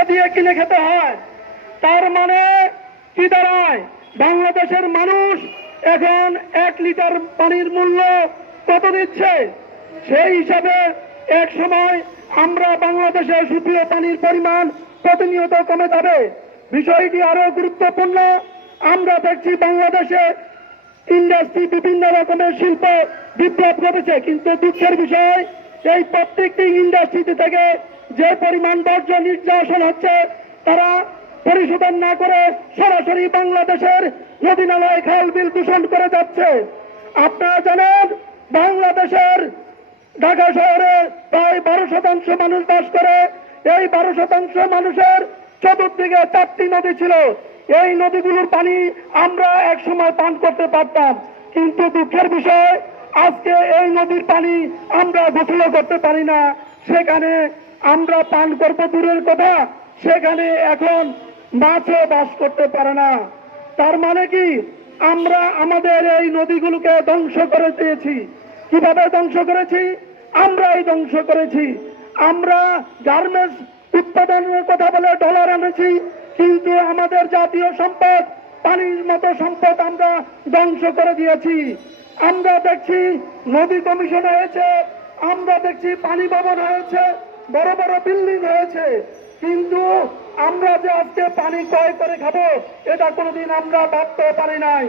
টাকা দিয়ে কিনে খেতে হয়। তার মানে কি দাঁড়ায়? বাংলাদেশের মানুষ এখন এক লিটার পানির মূল্য কত দিচ্ছে? সেই হিসাবে এক সময় আমরা বাংলাদেশে সুপ্রিয় পানির পরিমাণ প্রতিনিয়ত কমে যাবে। বিষয়টি আরও গুরুত্বপূর্ণ। আমরা দেখছি বাংলাদেশে ইন্ডাস্ট্রি বিভিন্ন রকমের শিল্প বিপ্লব ঘটেছে। কিন্তু দুঃখের বিষয়, এই প্রত্যেকটি ইন্ডাস্ট্রিতে থেকে যে পরিমাণ বর্জ্য নির্যাসন হচ্ছে, তারা পরিশোধন না করে সরাসরি বাংলাদেশের নদী নালায় খাল বিল দূষণ করে যাচ্ছে। আপনারা জানেন, বাংলাদেশের ঢাকা শহরে প্রায় বারো শতাংশ মানুষ বাস করে। এই বারো শতাংশ মানুষের চতুর্দিকে চারটি নদী ছিল। এই নদীগুলোর পানি আমরা এক সময় পান করতে পারতাম। কিন্তু দুঃখের বিষয়, আজকে এই নদীর পানি আমরা গোসলও করতে পারি না। সেখানে আমরা পান করব দূরের কথা, সেখানে এখন মাছও বাস করতে পারে না। তার মানে কি? আমরা আমাদের এই নদীগুলোকে ধ্বংস করে দিয়েছি। কীভাবে ধ্বংস করেছি? আমরাই ধ্বংস করেছি। আমরা গার্মেন্টস উৎপাদনের কথা বলে ডলার আনেছি, কিন্তু আমাদের জাতীয় সম্পদ, পানির মতো সম্পদ আমরা ধ্বংস করে দিয়েছি। আমরা দেখছি নদী কমিশন হয়েছে, আমরা দেখছি পানি ভবন হয়েছে বড় বড় বিল্ডিং হয়েছে কিন্তু আমরা যে আজকে পানি ক্রয় করে খাব, এটা কোনোদিন আমরা ভাবতে পারি নাই।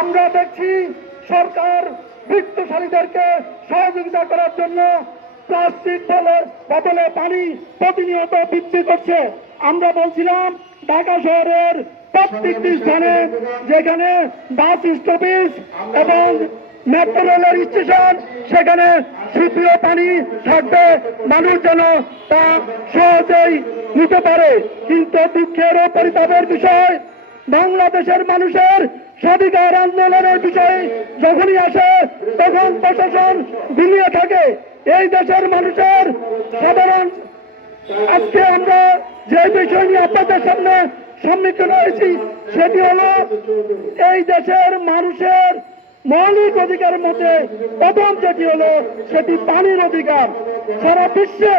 আমরা দেখছি সরকার বৃত্তশালীদেরকে সহযোগিতা করার জন্য প্লাস্টিক বলে বদলে পানি প্রতিনিয়ত বৃদ্ধি করছে। আমরা বলছিলাম, ঢাকা শহরের প্রত্যেকটি স্থানে যেখানে বাস স্টপেজ এবং মেট্রো রেলের স্টেশন, সেখানে শীতলীয় পানি থাকবে। মানুষ যেন তা সহজেই নিতে পারে। কিন্তু দুঃখের ও পরিতাপের বিষয়, বাংলাদেশের মানুষের স্বাধিকার আন্দোলনের বিষয়ে যখনই আসে, তখন প্রশাসন বিলিয়ে থাকে। এই দেশের মানুষের সাধারণ, আজকে আমরা যে বিষয় নিয়ে আপনাদের সামনে সম্মুখীন হয়েছি, সেটি হলো এই দেশের মানুষের মৌলিক অধিকারের মধ্যে প্রথম যেটি হলো, সেটি পানির অধিকার। সারা বিশ্বে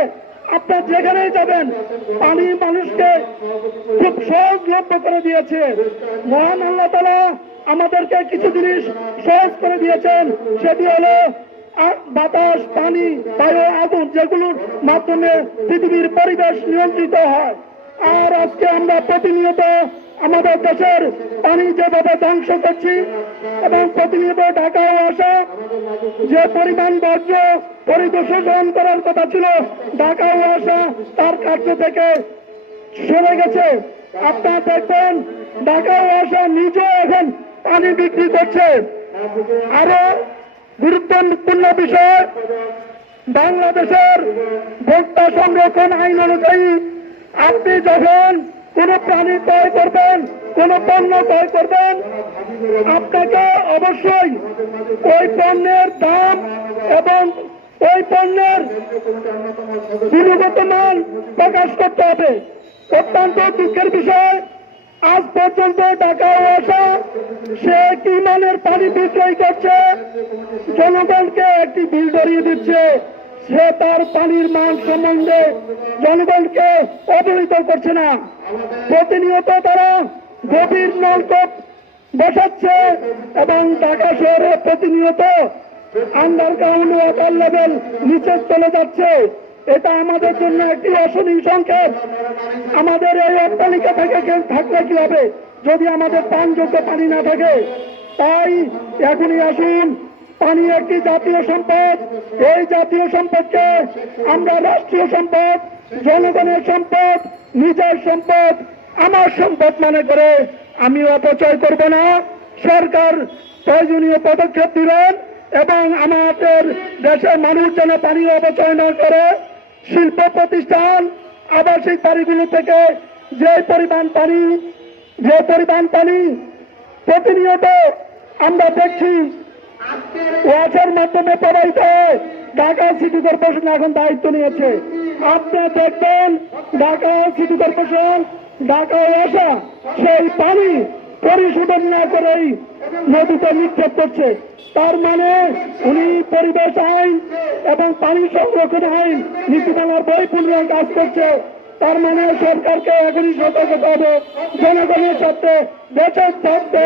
আপনার যেখানেই যাবেন, পানি মানুষকে খুব সহজলভ্য করে দিয়েছে। মহান আল্লাহ তালা আমাদেরকে কিছু জিনিস সহজ করে দিয়েছেন, সেটি হলো বাতাস, পানি, বায়ু, আগুন, যেগুলোর মাধ্যমে পৃথিবীর পরিবেশ নিয়ন্ত্রিত হয়। আর আজকে আমরা প্রতিনিয়ত আমাদের দেশের পানি যেভাবে ধ্বংস করছি এবং প্রতিনিয়ত ঢাকায় আসা যে পরিমাণ বর্জ্য পরিদূষণ করার কথা ছিল, ঢাকায় আসা তার কার্য থেকে সরে গেছে। আপনারা দেখবেন, ঢাকায় আসা নিজেও এখন পানি বিক্রি করছে। আরও গুরুত্বপূর্ণ বিষয়, বাংলাদেশের ভোক্তা সংরক্ষণ আইন অনুযায়ী আপনি যখন কোন প্রাণী ক্রয় করবেন, কোন পণ্য ক্রয় করবেন, আপনাকে অবশ্যই ওই পণ্যের দাম এবং ওই পণ্যের গুণগত মান প্রকাশ করতে হবে। অত্যন্ত দুঃখের বিষয়, আজ পর্যন্ত টাকা আসা সে কি মানের পানি বিক্রয় করছে, জনগণকে একটি বিল ধরিয়ে দিচ্ছে। সে তার পানির মান সম্বন্ধে জনগণকে অবহিত করছে না। প্রতিনিয়ত তারা গভীর নলকূপ বসাচ্ছে এবং ঢাকা শহরে প্রতিনিয়ত আন্ডারগ্রাউন্ড ওয়াটার লেভেল নিচে চলে যাচ্ছে। এটা আমাদের জন্য একটি অশনি সংকেত। আমাদের এই অট্টালিকা থেকে থাকলে কি হবে? যদি আমাদের পানযোগ্য পানি না থাকে, তাই এখনই আসুন। পানি একটি জাতীয় সম্পদ। এই জাতীয় সম্পদকে আমরা রাষ্ট্রীয় সম্পদ, জনগণের সম্পদ, নিজের সম্পদ, আমার সম্পদ মনে করে আমি অপচয় করব না। সরকার প্রয়োজনীয় পদক্ষেপ দিবেন এবং আমাদের দেশের মানুষ যেন পানি অপচয় না করে, শিল্প প্রতিষ্ঠান, আবাসিক বাড়িগুলো থেকে যে পরিমাণ পানি, যে পরিমাণ পানি প্রতিনিয়ত আমরা দেখছি ওয়াচের মাধ্যমে প্রবাহিত ঢাকা সিটি কর্পোরেশন এখন দায়িত্ব নিয়েছে। আপনি দেখবেন, ঢাকা সিটি কর্পোরেশন, ঢাকা ওয়াসা সেই পানি পরিশোধন না করেই নদীতে নিক্ষেপ করছে। তার মানে উনি পরিবেশ আইন এবং পানি সংরক্ষণ আইন নীতিমালার বই পূর্ণ কাজ করছে। তার মানে সরকারকে এখনই সতর্কতা হবে। জনগণের সাথে বেঁচে থাকবে